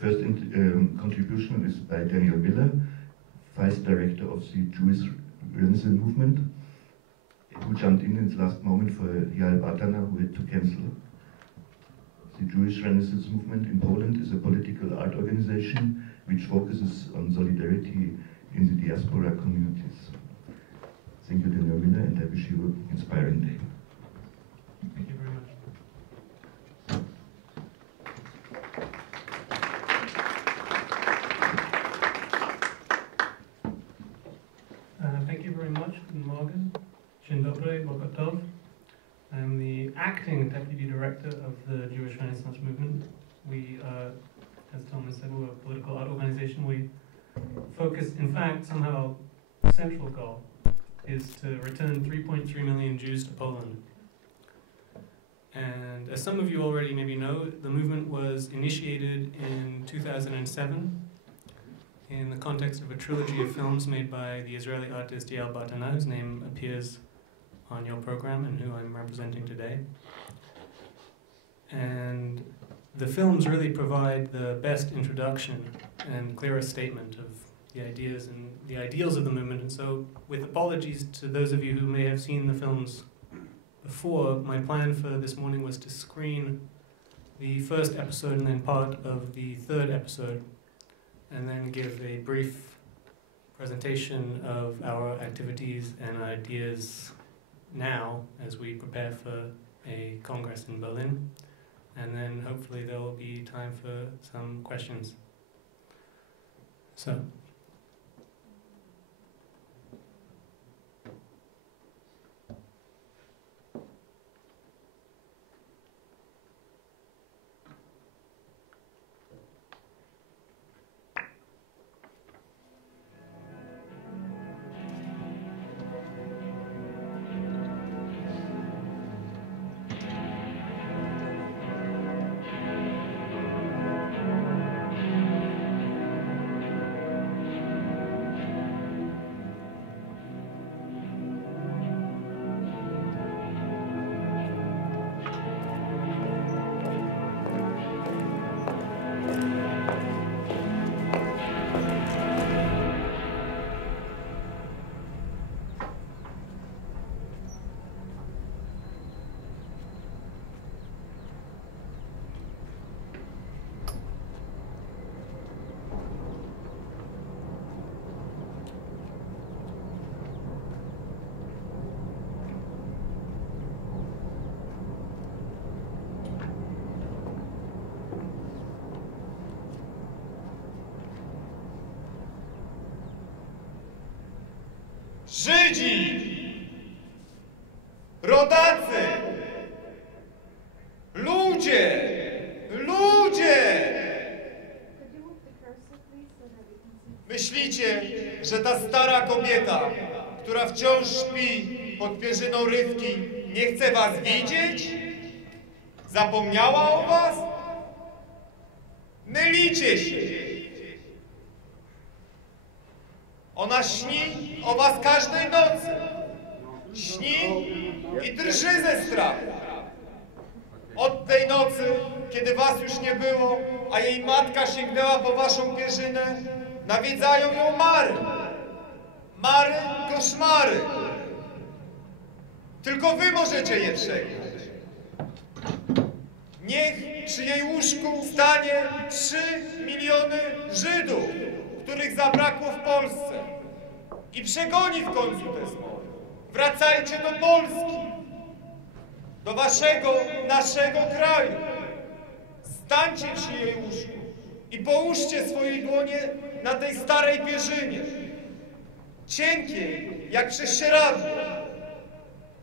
first contribution is by Daniel Miller, Vice Director of the Jewish Renaissance Movement, who jumped in the last moment for Yael Bartana, who had to cancel. The Jewish Renaissance Movement in Poland is a political art organization which focuses on solidarity in the diaspora communities. Thank you, Daniel Miller, and I wish you an inspiring day. Thank you very much. Thank you very much. Guten Morgen. Dzień dobry, Boker Tov. I'm the acting Deputy Director of the Jewish Renaissance Movement. We, as Thomas said, we're a political art organization. We focus, in fact, somehow, the central goal is to return 3.3 million Jews to Poland. And as some of you already maybe know, the movement was initiated in 2007 in the context of a trilogy of films made by the Israeli artist Yael Bartana, whose name appears on your program and who I'm representing today. And the films really provide the best introduction and clearest statement of the ideas and the ideals of the movement. And so, with apologies to those of you who may have seen the films before, my plan for this morning was to screen the first episode and then part of the third episode, and then give a brief presentation of our activities and ideas now as we prepare for a congress in Berlin, and then hopefully there will be time for some questions. So. Żydzi, rodacy, ludzie, ludzie! Myślicie, że ta stara kobieta, która wciąż śpi pod pierzyną Rywki, nie chce was widzieć? Zapomniała o was? Mylicie się. Ona śni o was każdej nocy. Śni i drży ze strachu. Od tej nocy, kiedy was już nie było, a jej matka sięgnęła po waszą pierzynę, nawiedzają ją mary. Mary, koszmary. Tylko wy możecie je przejąć. Niech przy jej łóżku stanie 3 miliony Żydów, których zabrakło w Polsce, i przegoni w końcu te zmowy. Wracajcie do Polski, do waszego, naszego kraju. Stańcie przy jej łóżku i połóżcie swoje dłonie na tej starej pierzynie, cienkiej jak prześcieradło,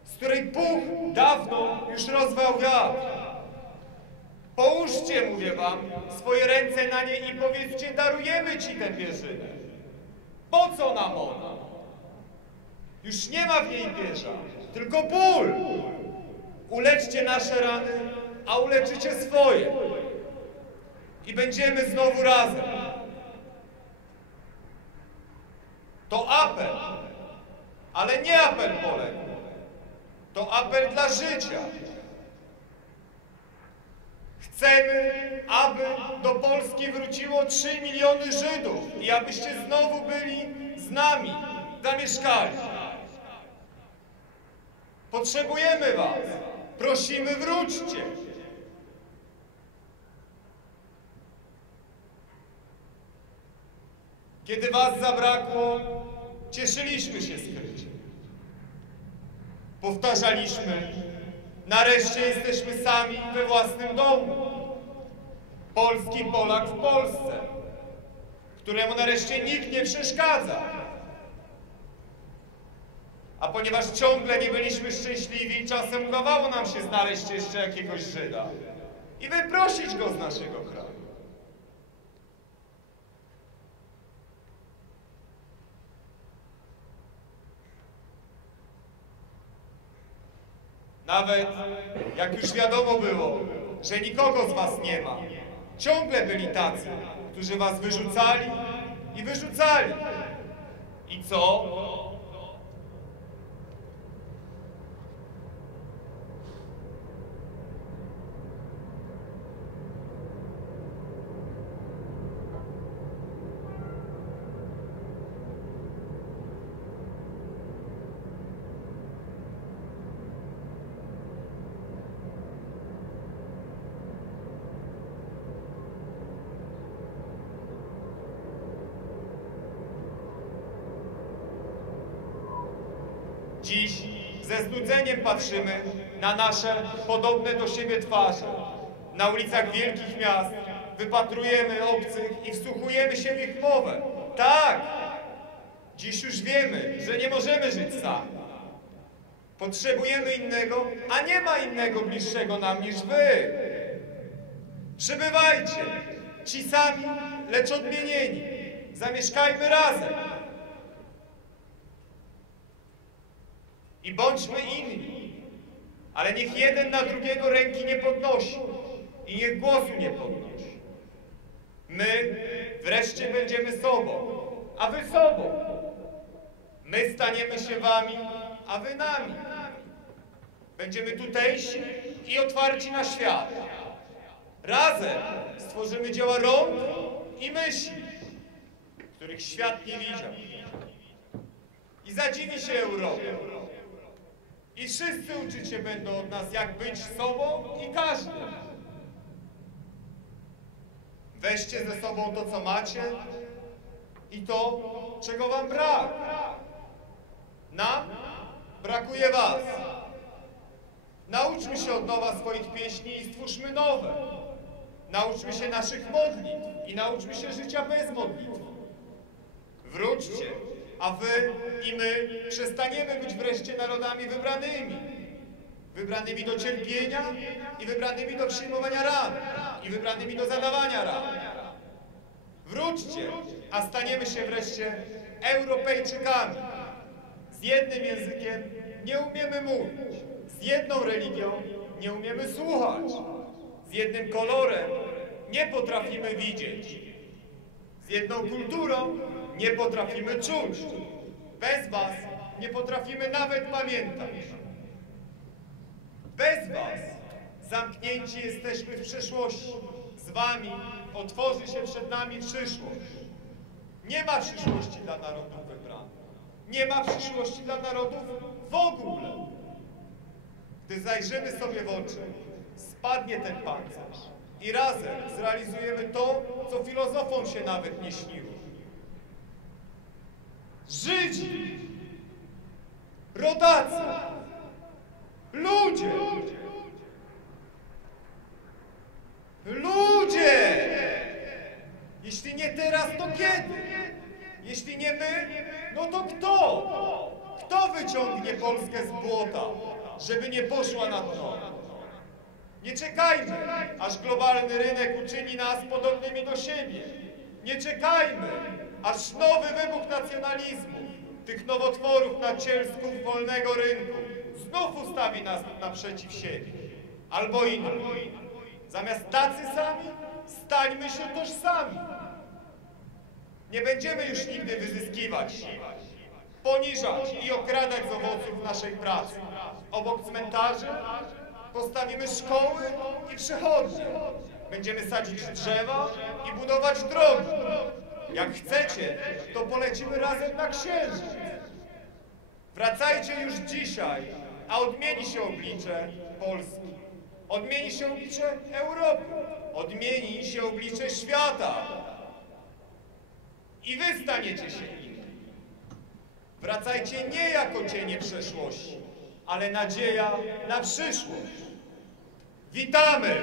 z której puch dawno już rozwiał wiatr. Połóżcie, mówię wam, swoje ręce na niej i powiedzcie: darujemy ci tę pierzynę. Po co nam ona? Już nie ma w niej pierza, tylko ból. Uleczcie nasze rany, a uleczycie swoje. I będziemy znowu razem. To apel, ale nie apel poległy. To apel dla życia. Chcemy, aby do Polski wróciło 3 miliony Żydów i abyście znowu byli z nami, zamieszkali. Potrzebujemy was. Prosimy, wróćcie. Kiedy was zabrakło, cieszyliśmy się skrycie. Powtarzaliśmy, nareszcie jesteśmy sami we własnym domu. Polski Polak w Polsce, któremu nareszcie nikt nie przeszkadza. A ponieważ ciągle nie byliśmy szczęśliwi, czasem udawało nam się znaleźć jeszcze jakiegoś Żyda i wyprosić go z naszego kraju. Nawet jak już wiadomo było, że nikogo z was nie ma, ciągle byli tacy, którzy was wyrzucali i wyrzucali. I co? Dziś ze znudzeniem patrzymy na nasze podobne do siebie twarze. Na ulicach wielkich miast wypatrujemy obcych i wsłuchujemy się w ich mowę. Tak! Dziś już wiemy, że nie możemy żyć sami. Potrzebujemy innego, a nie ma innego bliższego nam niż wy. Przybywajcie, ci sami, lecz odmienieni. Zamieszkajmy razem. I bądźmy inni, ale niech jeden na drugiego ręki nie podnosi i niech głosu nie podnosi. My wreszcie będziemy sobą, a wy sobą. My staniemy się wami, a wy nami. Będziemy tutejsi i otwarci na świat. Razem stworzymy dzieła rąk i myśli, których świat nie widział. I zadziwi się Europa. I wszyscy uczyć się będą od nas, jak być sobą i każdy. Weźcie ze sobą to, co macie i to, czego wam brak. Nam brakuje was. Nauczmy się od nowa swoich pieśni i stwórzmy nowe. Nauczmy się naszych modlitw i nauczmy się życia bez modlitw. Wróćcie, a wy i my przestaniemy być wreszcie narodami wybranymi. Wybranymi do cierpienia i wybranymi do przyjmowania ran i wybranymi do zadawania ran. Wróćcie, a staniemy się wreszcie Europejczykami. Z jednym językiem nie umiemy mówić, z jedną religią nie umiemy słuchać, z jednym kolorem nie potrafimy widzieć, z jedną kulturą nie potrafimy czuć. Bez was nie potrafimy nawet pamiętać. Bez was zamknięci jesteśmy w przeszłości. Z wami otworzy się przed nami przyszłość. Nie ma przyszłości dla narodów wybranych. Nie ma przyszłości dla narodów w ogóle. Gdy zajrzymy sobie w oczy, spadnie ten pancerz i razem zrealizujemy to, co filozofom się nawet nie śniło. Żydzi, rodacy, ludzie, ludzie! Jeśli nie teraz, to kiedy? Jeśli nie my, no to kto? Kto wyciągnie Polskę z błota, żeby nie poszła na dno? Nie czekajmy, aż globalny rynek uczyni nas podobnymi do siebie. Nie czekajmy, aż nowy wybuch nacjonalizmu, tych nowotworów nacielsków wolnego rynku, znów ustawi nas naprzeciw siebie. Albo inaczej. Zamiast tacy sami, stańmy się tożsami. Nie będziemy już nigdy wyzyskiwać się, poniżać i okradać z owoców naszej pracy. Obok cmentarzy postawimy szkoły i przychodnie. Będziemy sadzić drzewa i budować drogi. Jak chcecie, to polecimy razem na Księżyc. Wracajcie już dzisiaj, a odmieni się oblicze Polski. Odmieni się oblicze Europy. Odmieni się oblicze świata. I wy staniecie się nim. Wracajcie nie jako cienie przeszłości, ale nadzieja na przyszłość. Witamy!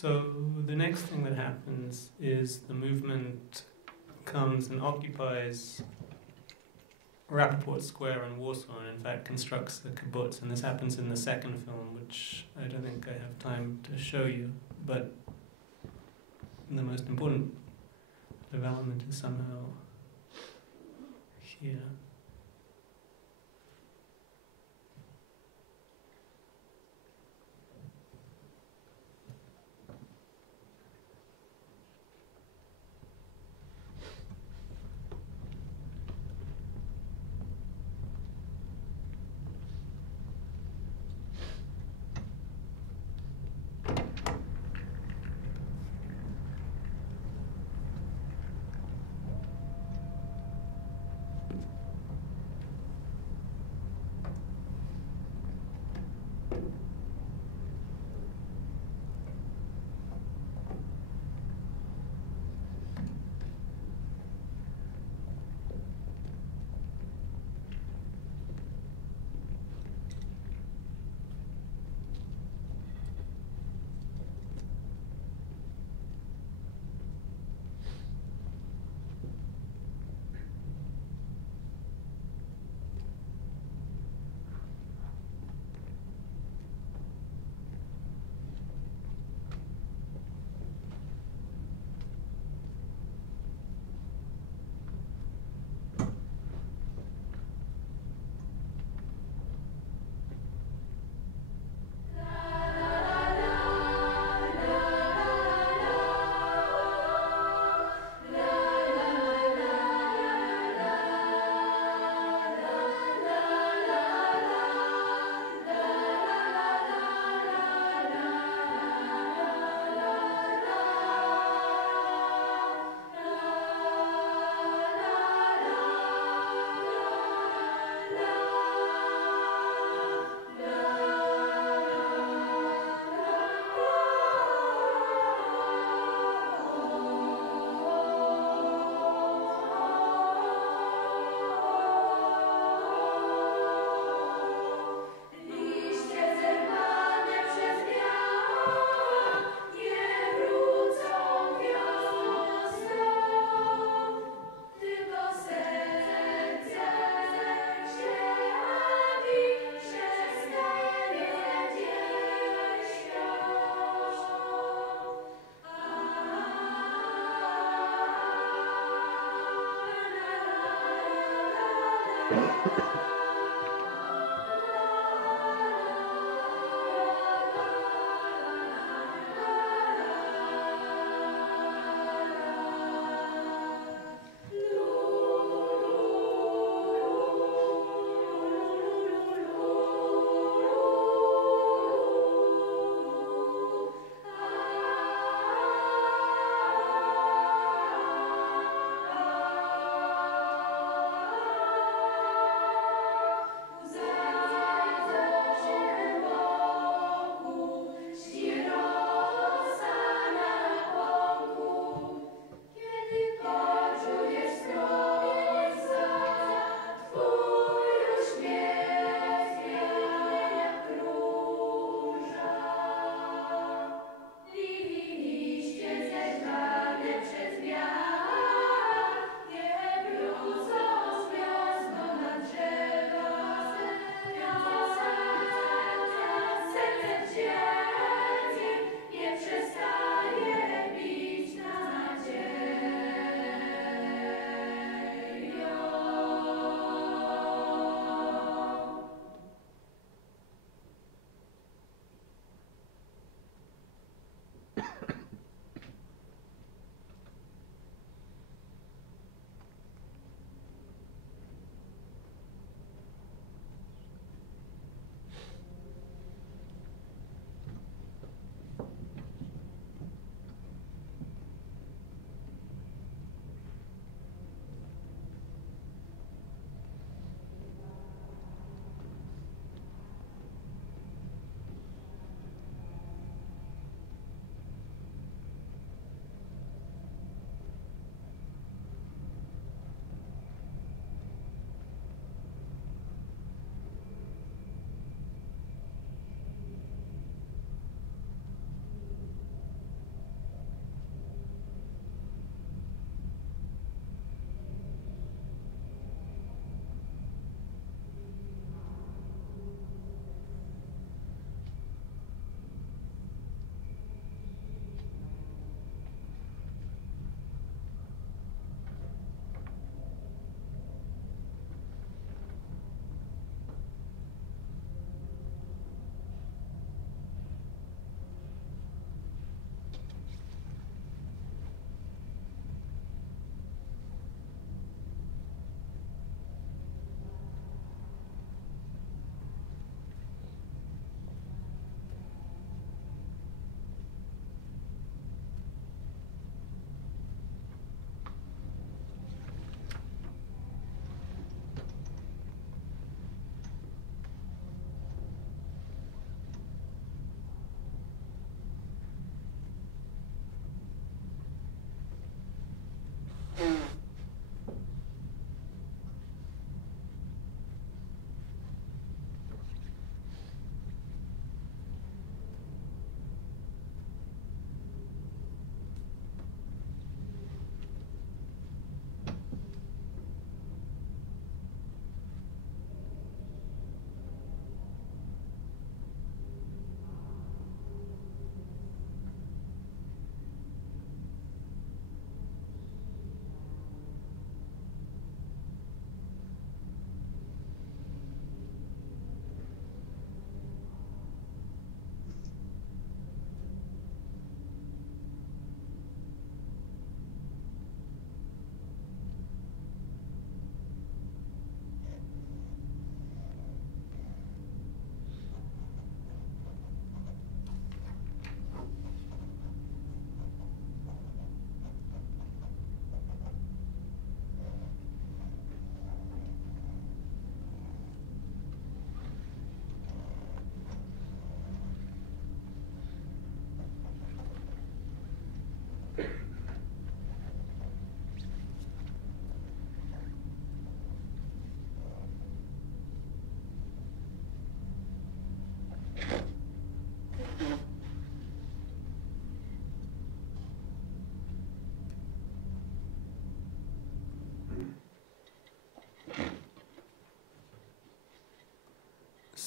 So the next thing that happens is the movement comes and occupies Rappaport Square in Warsaw, and in fact constructs the kibbutz. And this happens in the second film, which I don't think I have time to show you. But the most important development is somehow here.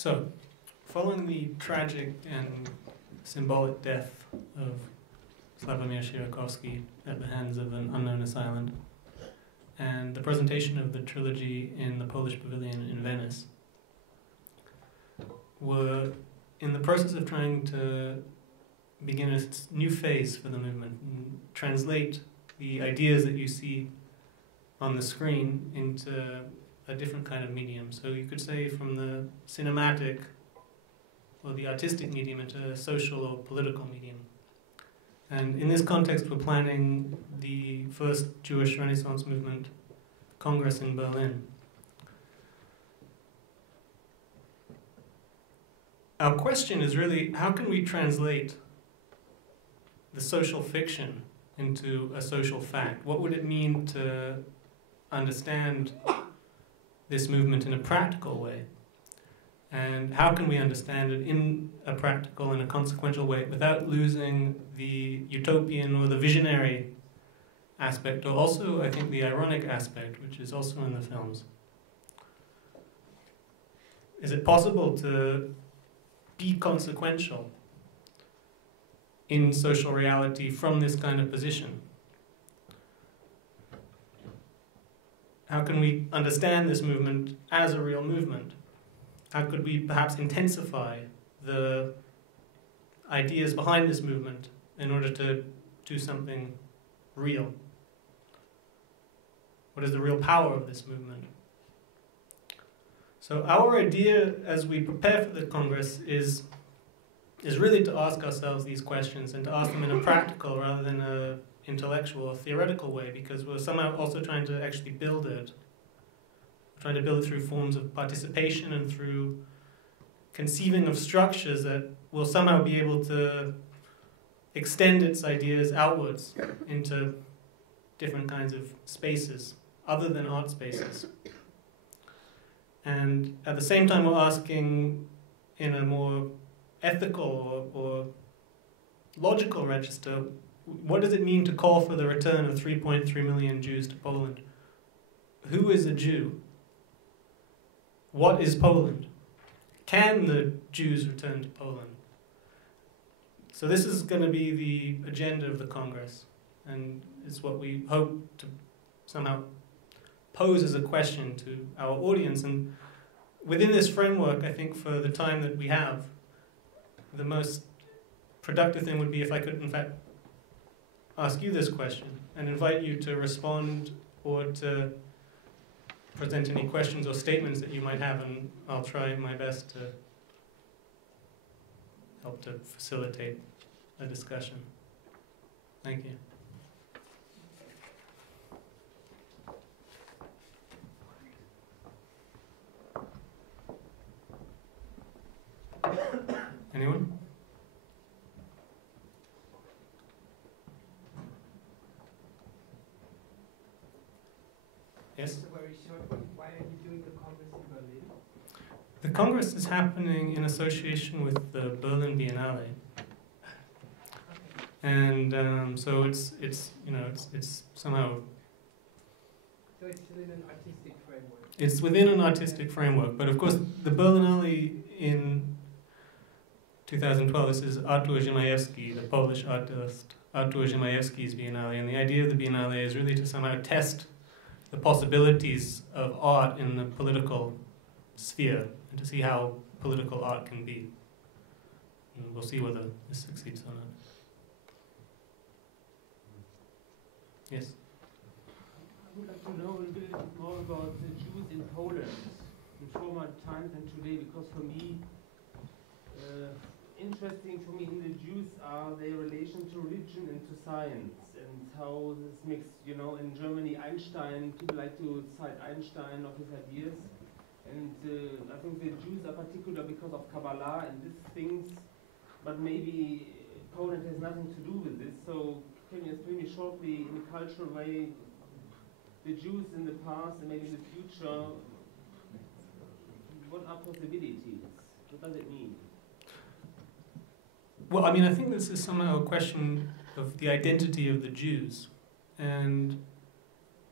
So, following the tragic and symbolic death of Sławomir Sierakowski at the hands of an unknown assailant, and the presentation of the trilogy in the Polish Pavilion in Venice, were in the process of trying to begin a new phase for the movement and translate the ideas that you see on the screen into a different kind of medium. So you could say from the cinematic or the artistic medium into a social or political medium. And in this context, we're planning the first Jewish Renaissance movement Congress in Berlin. Our question is really, how can we translate the social fiction into a social fact? What would it mean to understand this movement in a practical way? And how can we understand it in a practical and a consequential way without losing the utopian or the visionary aspect, or also, I think, the ironic aspect, which is also in the films? Is it possible to be consequential in social reality from this kind of position? How can we understand this movement as a real movement? How could we perhaps intensify the ideas behind this movement in order to do something real? What is the real power of this movement? So our idea as we prepare for the Congress is really to ask ourselves these questions and to ask them in a practical rather than a intellectual or theoretical way, because we're somehow also trying to actually build it. We're trying to build it through forms of participation and through conceiving of structures that will somehow be able to extend its ideas outwards into different kinds of spaces other than art spaces. And at the same time, we're asking in a more ethical or logical register, what does it mean to call for the return of 3.3 million Jews to Poland? Who is a Jew? What is Poland? Can the Jews return to Poland? So this is going to be the agenda of the Congress, and it's what we hope to somehow pose as a question to our audience. And within this framework, I think for the time that we have, the most productive thing would be if I could, in fact, ask you this question and invite you to respond or to present any questions or statements that you might have, and I'll try my best to help to facilitate a discussion. Thank you. Anyone? Yes? Very short, why are you doing the Congress in Berlin? The Congress is happening in association with the Berlin Biennale, and so it's somehow. So it's within an artistic framework. It's within an artistic framework, but of course the Berlinale in 2012. This is Artur Ziemajewski, the Polish artist Artur Ziemajewski's Biennale, and the idea of the Biennale is really to somehow test the possibilities of art in the political sphere, and to see how political art can be. And we'll see whether this succeeds or not. Yes? I would like to know a little bit more about the Jews in Poland, in former times and today, because for me, interesting for me in the Jews are their relation to religion and to science, and how this mix, you know, in Germany, Einstein, people like to cite Einstein of his ideas, and I think the Jews are particular because of Kabbalah and these things, but maybe Poland has nothing to do with this, so can you explain me shortly, in a cultural way, the Jews in the past and maybe in the future, what are possibilities? What does it mean? Well, I mean, I think this is somehow a question of the identity of the Jews. And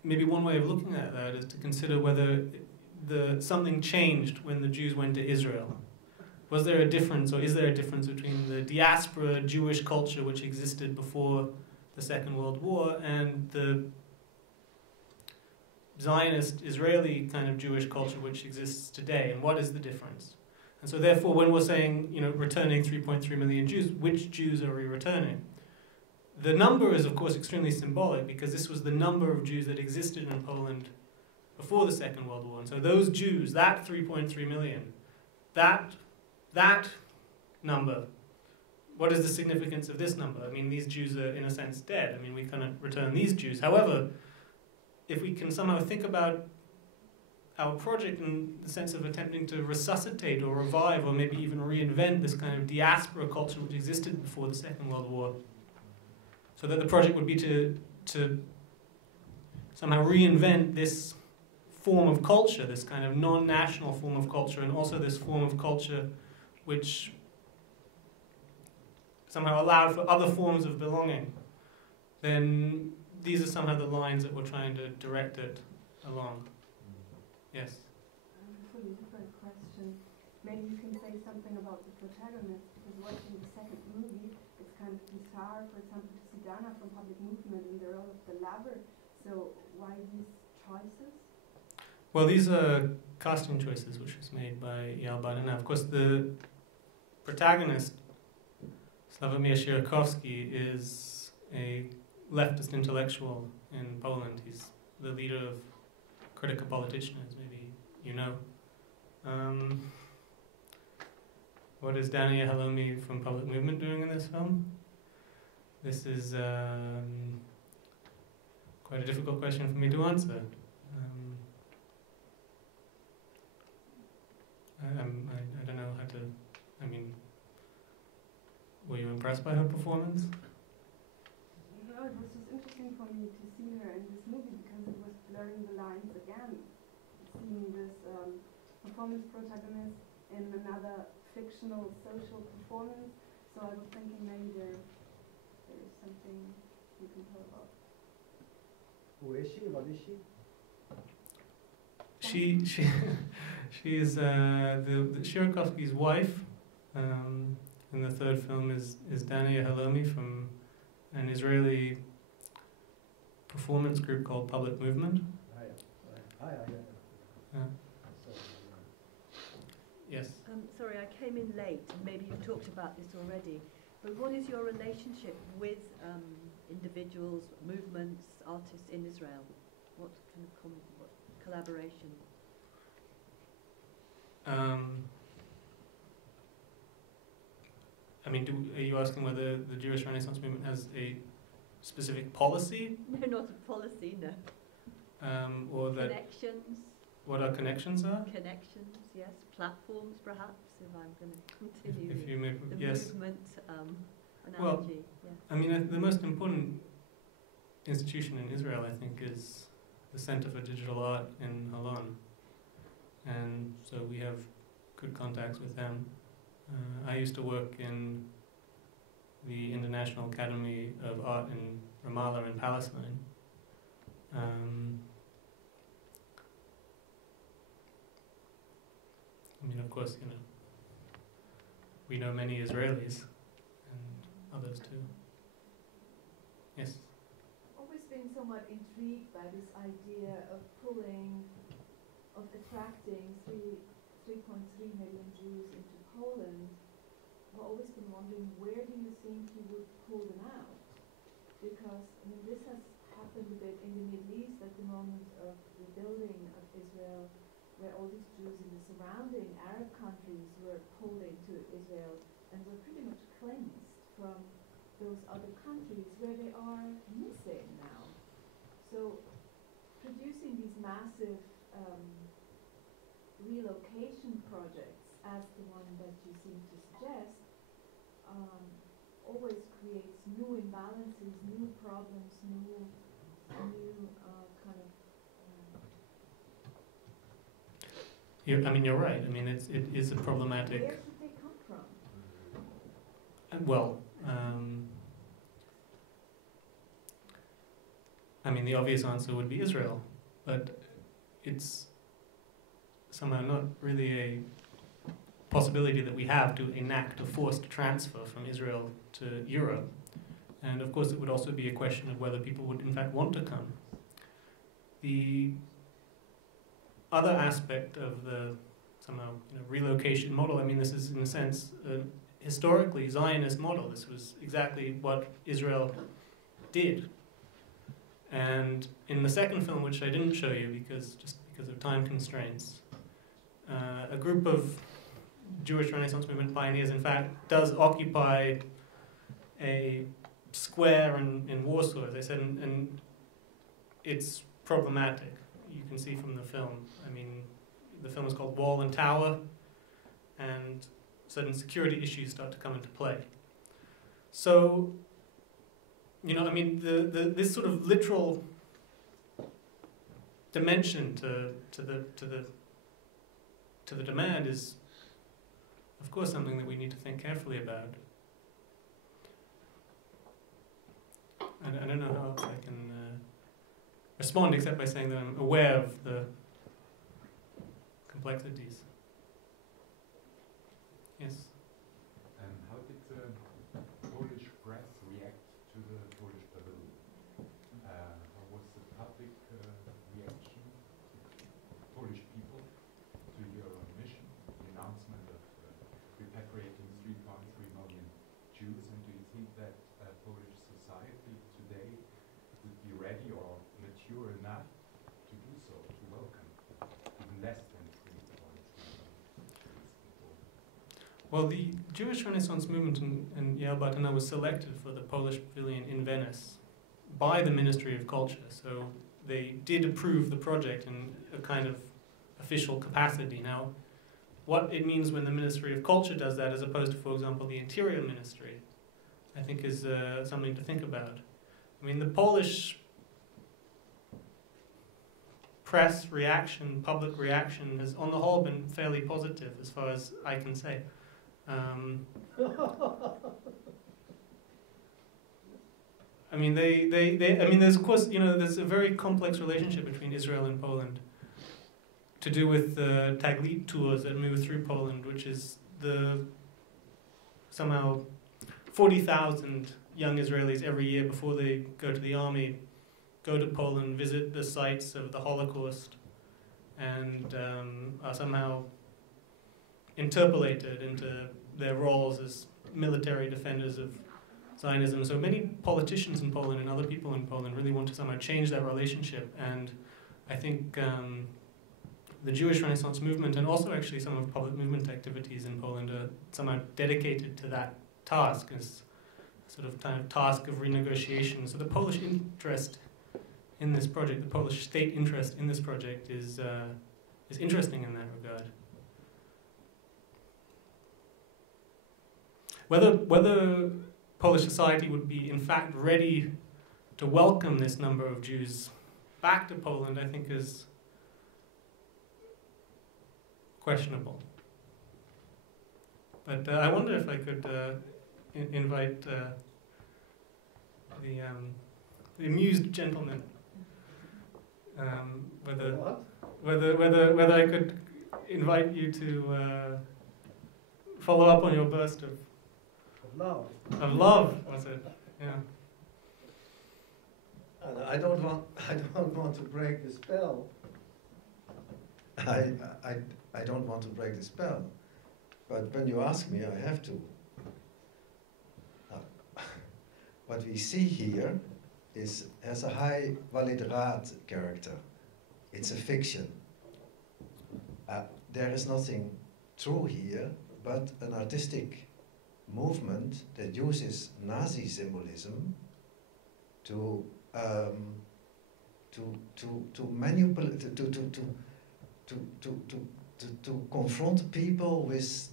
maybe one way of looking at that is to consider whether something changed when the Jews went to Israel. was there a difference, or is there a difference between the diaspora Jewish culture which existed before the Second World War and the Zionist Israeli kind of Jewish culture which exists today, and what is the difference? And so therefore, when we're saying, returning 3.3 million Jews, which Jews are we returning? The number is, of course, extremely symbolic, because this was the number of Jews that existed in Poland before the Second World War. And so those Jews, that 3.3 million, that number, what is the significance of this number? I mean, these Jews are, in a sense, dead. I mean, we cannot return these Jews. However, if we can somehow think about our project in the sense of attempting to resuscitate or revive or maybe even reinvent this kind of diaspora culture which existed before the Second World War, so that the project would be to somehow reinvent this form of culture, this kind of non-national form of culture, and also this form of culture which somehow allowed for other forms of belonging, then these are somehow the lines that we're trying to direct it along. Yes? A fully different question. Maybe you can say something about the protagonist, because watching the second movie, it's kind of bizarre, for example, to see Dana from Public Movement in the role of the lover. So why these choices? Well, these are casting choices which was made by Yael Bartana. Of course, the protagonist, Sławomir Sierakowski, is a leftist intellectual in Poland. He's the leader of Critical Politician, as maybe you know. What is Dania Halomi from Public Movement doing in this film? This is quite a difficult question for me to answer. I don't know how to. I mean, were you impressed by her performance? No, it was just interesting for me to see her in this movie, because it was blurring the lines again. Seeing this performance protagonist in another fictional social performance. So I was thinking maybe there is something you can tell about. Who is she? What is she? She is the Sierakowski's wife. In the third film is Dania Halomi from an Israeli performance group called Public Movement. Yes. Sorry, I came in late, and maybe you talked about this already. But what is your relationship with individuals, movements, artists in Israel? What kind of what collaboration? I mean, are you asking whether the Jewish Renaissance movement has a specific policy? No, not a policy, no. Or that connections? What our connections are? Connections, yes. Platforms, perhaps, if I'm going to continue if you may, the yes. movement analogy. Well, yes. I mean, the most important institution in Israel, I think, is the Center for Digital Art in Holon. And so we have good contacts with them. I used to work in the International Academy of Art in Ramallah in Palestine. I mean, of course, we know many Israelis and others too. Yes? I've always been somewhat intrigued by this idea of attracting 3.3 million Jews into Poland. I've always been wondering, where do you think you would pull them out? Because, I mean, this has happened a bit in the Middle East at the moment of the building of Israel, where all these Jews in the surrounding Arab countries were pulled into Israel and were pretty much cleansed from those other countries where they are missing now. So producing these massive relocation projects, as the one that you seem to suggest, always creates new imbalances, new problems, new kind of I mean, you're right. I mean, it is a problematic. Where did they come from? Well, I mean, the obvious answer would be Israel, but it's somehow not really possibility that we have to enact a forced transfer from Israel to Europe. And of course, it would also be a question of whether people would in fact want to come. The other aspect of the somehow relocation model, I mean, this is in a sense a historically Zionist model. This was exactly what Israel did. And in the second film, which I didn't show you because of time constraints, a group of Jewish Renaissance movement pioneers, in fact, does occupy a square in Warsaw, as I said, and it's problematic. You can see from the film. I mean, the film is called Wall and Tower, and certain security issues start to come into play. So, I mean, this sort of literal dimension to the demand is, of course, something that we need to think carefully about. I don't know how else I can respond except by saying that I'm aware of the complexities. Yes? How did the Polish press react to the Polish pavilion? How was the public reaction, Polish people, to your mission, the announcement of repatriating 3.3 million Jews? And do you think that Polish society today would be ready or mature enough to do so, to welcome even less than 3.3 million people? Well, the Jewish Renaissance movement in Yael Bartana was selected for the Polish pavilion in Venice by the Ministry of Culture. So they did approve the project in a kind of official capacity. Now, what it means when the Ministry of Culture does that, as opposed to, for example, the Interior Ministry, I think is something to think about. I mean, the Polish press reaction, public reaction, has on the whole been fairly positive, as far as I can say. I mean, I mean, there's of course, there's a very complex relationship between Israel and Poland, to do with the Taglit tours that move through Poland, which is the somehow 40,000 young Israelis every year before they go to the army, go to Poland, visit the sites of the Holocaust, and are somehow interpolated into their roles as military defenders of Zionism. So many politicians in Poland and other people in Poland really want to somehow change that relationship, and I think the Jewish Renaissance movement, and also actually some of public movement activities in Poland, are somehow dedicated to that task, as sort of task of renegotiation. So the Polish interest in this project, the Polish state interest in this project, is interesting in that regard. Whether Polish society would be in fact ready to welcome this number of Jews back to Poland, I think, is questionable. But I wonder if I could invite the amused gentleman, whether I could invite you to follow up on your burst of love. Of love, was it? Yeah. I don't want to break the spell. I don't want to break the spell, but when you ask me, I have to. What we see here has a high Walid character. It's a fiction. There is nothing true here, but an artistic movement that uses Nazi symbolism to manipulate, to confront people with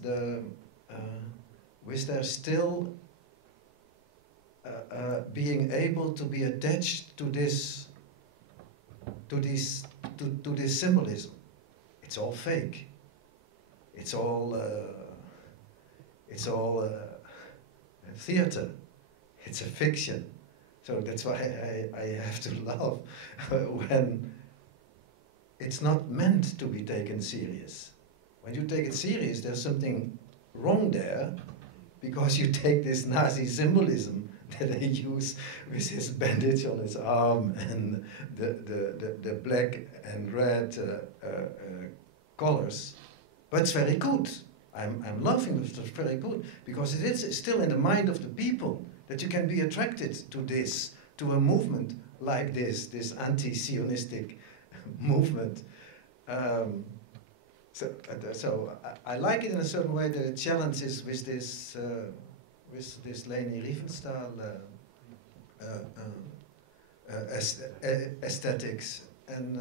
their still being able to be attached to this symbolism. It's all fake. It's all theater. It's a fiction. So that's why I have to laugh when it's not meant to be taken serious. when you take it serious, there's something wrong there, because you take this Nazi symbolism that they use with his bandage on his arm and the black and red colors. But it's very good. I'm laughing, it's very good, because it is still in the mind of the people that you can be attracted to this, to a movement like this anti-Zionistic movement. So I like it in a certain way, that it challenges with this Leni Riefenstahl aesthetics, and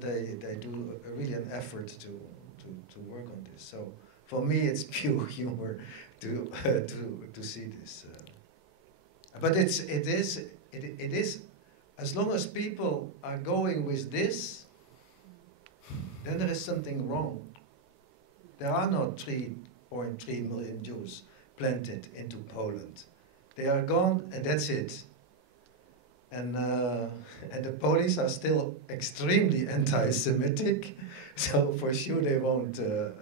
they do really an effort to work on this. So for me, it's pure humor to see this. But it is as long as people are going with this, then there is something wrong. There are not 3.3 million Jews planted into Poland. They are gone, and that's it. And the Polish are still extremely anti-Semitic, so for sure they won't do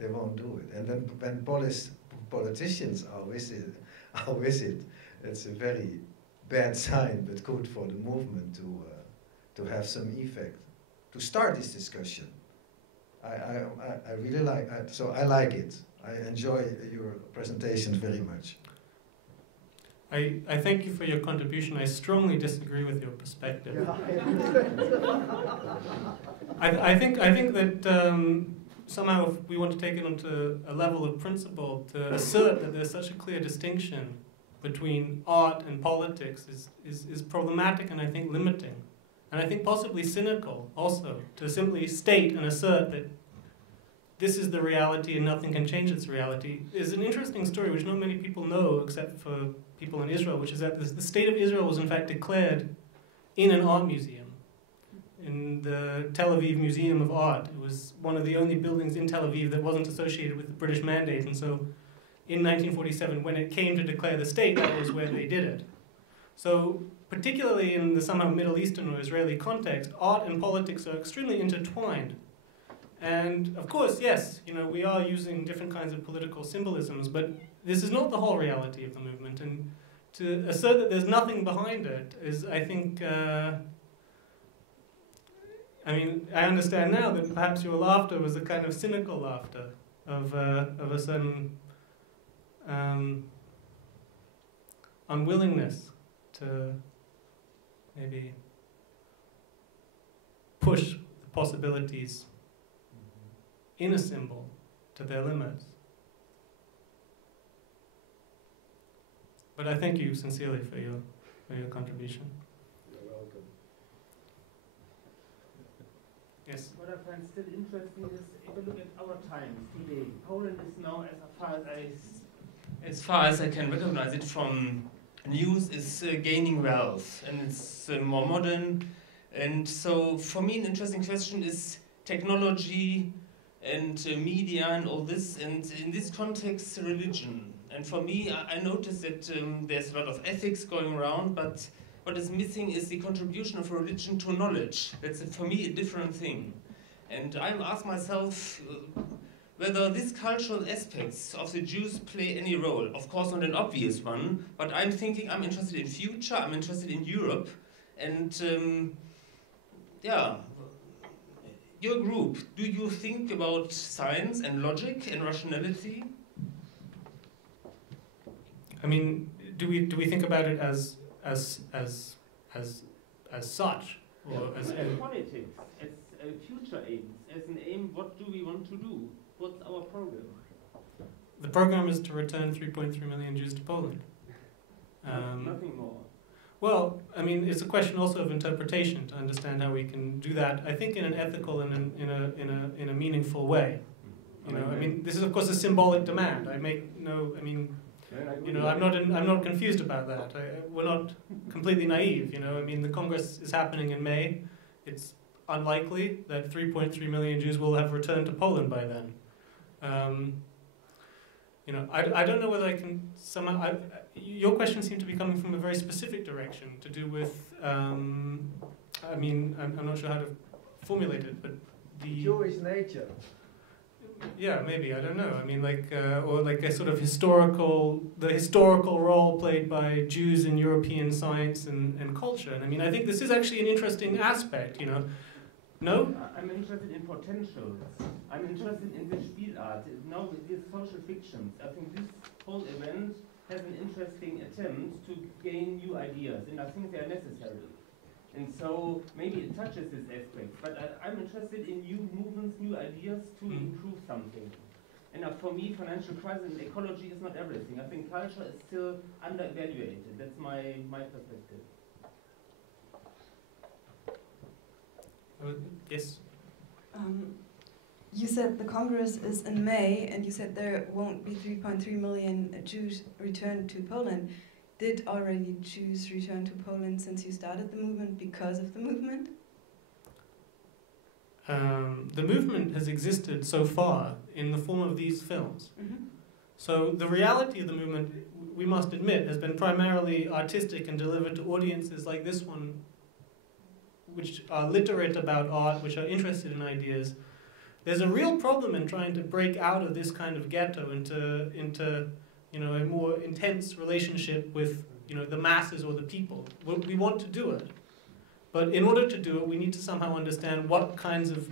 it. And when Polish politicians are with it, it's a very bad sign, but good for the movement to have some effect, to start this discussion. I really like it, so I like it. I enjoy your presentations very much. I thank you for your contribution. I strongly disagree with your perspective. I think that somehow if we want to take it onto a level of principle, to assert that there's such a clear distinction between art and politics is problematic, and I think limiting. And I think possibly cynical also, to simply state and assert that this is the reality and nothing can change its reality. Is an interesting story which not many people know except for people in Israel, which is that the state of Israel was in fact declared in an art museum, in the Tel Aviv Museum of Art. It was one of the only buildings in Tel Aviv that wasn't associated with the British mandate, and so in 1947, when it came to declare the state, that was where they did it. So particularly in the somehow Middle Eastern or Israeli context, art and politics are extremely intertwined. And of course, yes, we are using different kinds of political symbolisms, but this is not the whole reality of the movement. And to assert that there's nothing behind it is, I think, I understand now that perhaps your laughter was a kind of cynical laughter of a certain unwillingness to maybe push the possibilities in a symbol to their limits. But I thank you sincerely for your contribution. You're welcome. Yes? What I find still interesting is, if you look at our times today, Poland is now, as far as I can recognize it from news, is gaining wealth, and it's more modern. And so for me an interesting question is technology and media and all this, and in this context religion. And for me, I noticed that there's a lot of ethics going around, but what is missing is the contribution of religion to knowledge. That's for me a different thing. And I ask myself whether these cultural aspects of the Jews play any role. Of course not an obvious one, but I'm interested in future, I'm interested in Europe, and your group, do you think about science and logic and rationality? I mean, do we think about it as such, or as politics, as future aims, as an aim? What do we want to do? What's our program? The program is to return 3.3 million Jews to Poland. Nothing more. Well, I mean, it's a question also of interpretation to understand how we can do that. I think in an ethical and in a meaningful way. I mean, this is of course a symbolic demand. I'm not confused about that. We're not completely naive. I mean, the Congress is happening in May. It's unlikely that 3.3 million Jews will have returned to Poland by then. I don't know whether I can somehow. Your question seemed to be coming from a very specific direction to do with. I'm not sure how to formulate it, but the Jewish nature. Yeah, maybe, I don't know. I mean, like, or like a sort of the historical role played by Jews in European science and culture. And I mean, I think this is actually an interesting aspect, you know. No? I'm interested in potentials. I'm interested in the Spielart. Now with these social fictions, I think this whole event has an interesting attempt to gain new ideas, and I think they are necessary. And so maybe it touches this aspect, but I'm interested in new movements, new ideas to improve something. And for me, financial crisis and ecology is not everything. I think culture is still under-evaluated. That's my perspective. Yes? You said the Congress is in May, and you said there won't be 3.3 million Jews returned to Poland. Did already Jews return to Poland since you started the movement because of the movement? The movement has existed so far in the form of these films. Mm-hmm. So the reality of the movement, we must admit, has been primarily artistic and delivered to audiences like this one, which are literate about art, which are interested in ideas. There's a real problem in trying to break out of this kind of ghetto into you know, a more intense relationship with, you know, the masses or the people. We want to do it. But in order to do it, we need to somehow understand what kinds of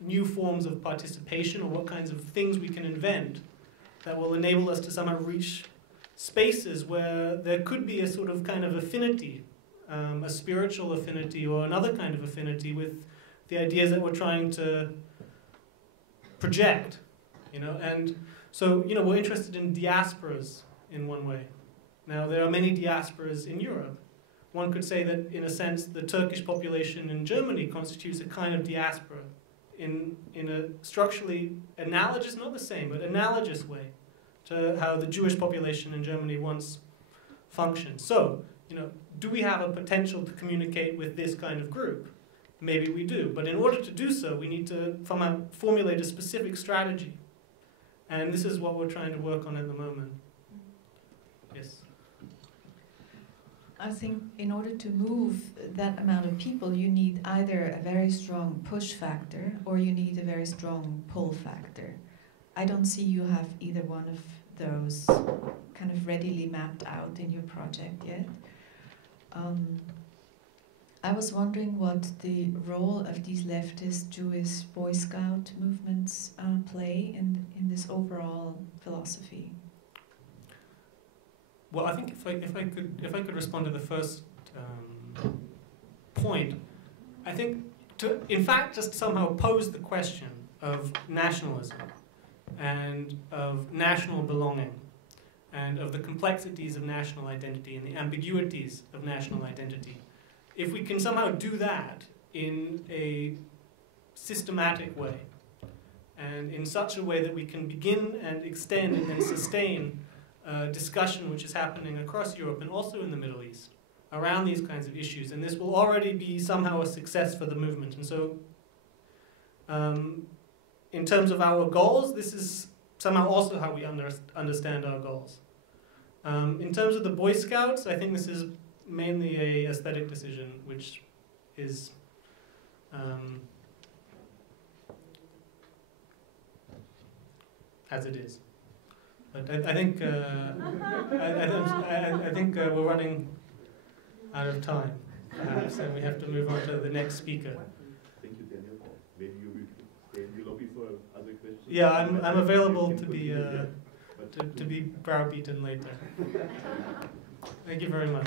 new forms of participation or what kinds of things we can invent that will enable us to somehow reach spaces where there could be a sort of kind of affinity, a spiritual affinity or another kind of affinity with the ideas that we're trying to project, you know. And so, you know, we're interested in diasporas in one way. Now, there are many diasporas in Europe. One could say that, in a sense, the Turkish population in Germany constitutes a kind of diaspora in a structurally analogous, not the same, but analogous way to how the Jewish population in Germany once functioned. So, you know, do we have a potential to communicate with this kind of group? Maybe we do. But in order to do so, we need to formulate a specific strategy. And this is what we're trying to work on at the moment. Yes? I think in order to move that amount of people, you need either a very strong push factor or you need a very strong pull factor. I don't see you have either one of those kind of readily mapped out in your project yet. I was wondering what the role of these leftist Jewish Boy Scout movements play in this overall philosophy. Well, I think if I could respond to the first point, I think to in fact just somehow pose the question of nationalism and of national belonging and of the complexities of national identity and the ambiguities of national identity. If we can somehow do that in a systematic way and in such a way that we can begin and extend and then sustain discussion which is happening across Europe and also in the Middle East around these kinds of issues, and this will already be somehow a success for the movement. And so in terms of our goals, this is somehow also how we understand our goals. In terms of the Boy Scouts, I think this is mainly a aesthetic decision, which is as it is. But I think I think we're running out of time, so we have to move on to the next speaker. Thank you, Daniel. Maybe you will stay in the lobby for other questions. Yeah, I'm available to be browbeaten later. Thank you very much.